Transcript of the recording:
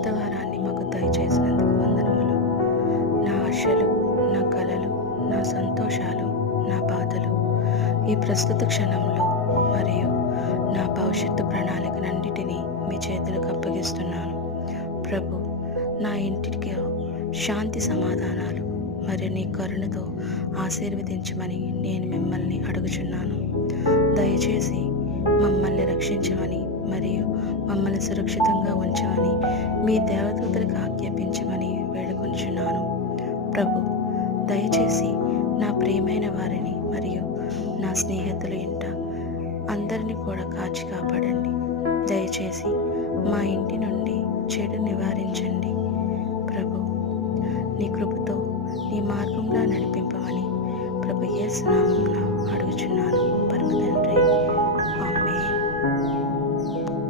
కొత్త వారాన్ని మాకు దయచేసినందుకు వందనములు. నా ఆశలు, నా కలలు, నా సంతోషాలు, నా బాధలు ఈ ప్రస్తుత క్షణంలో మరియు నా భవిష్యత్తు ప్రణాళికనన్నిటినీ మీ చేతులకు అప్పగిస్తున్నాను. ప్రభు, నా ఇంటికి శాంతి సమాధానాలు మరియు నీ కరుణతో ఆశీర్వదించమని నేను మిమ్మల్ని అడుగుచున్నాను. దయచేసి మమ్మల్ని రక్షించమని మరియు మమ్మల్ని సురక్షితంగా ఉంచమని మీ దేవదూతలకు ఆజ్ఞాపించమని వేడుకొంచున్నాను. ప్రభు, దయచేసి నా ప్రియమైన వారిని మరియు నా స్నేహితుల ఇంట అందరినీ కూడా కాచి కాపాడండి. దయచేసి మా ఇంటి నుండి చెడు నివారించండి. ప్రభు, నీ కృపతో నీ మార్గంలో నడిపింపమని ప్రభు యేసు నామమున అడుగుచున్నాను పరమ తండ్రి.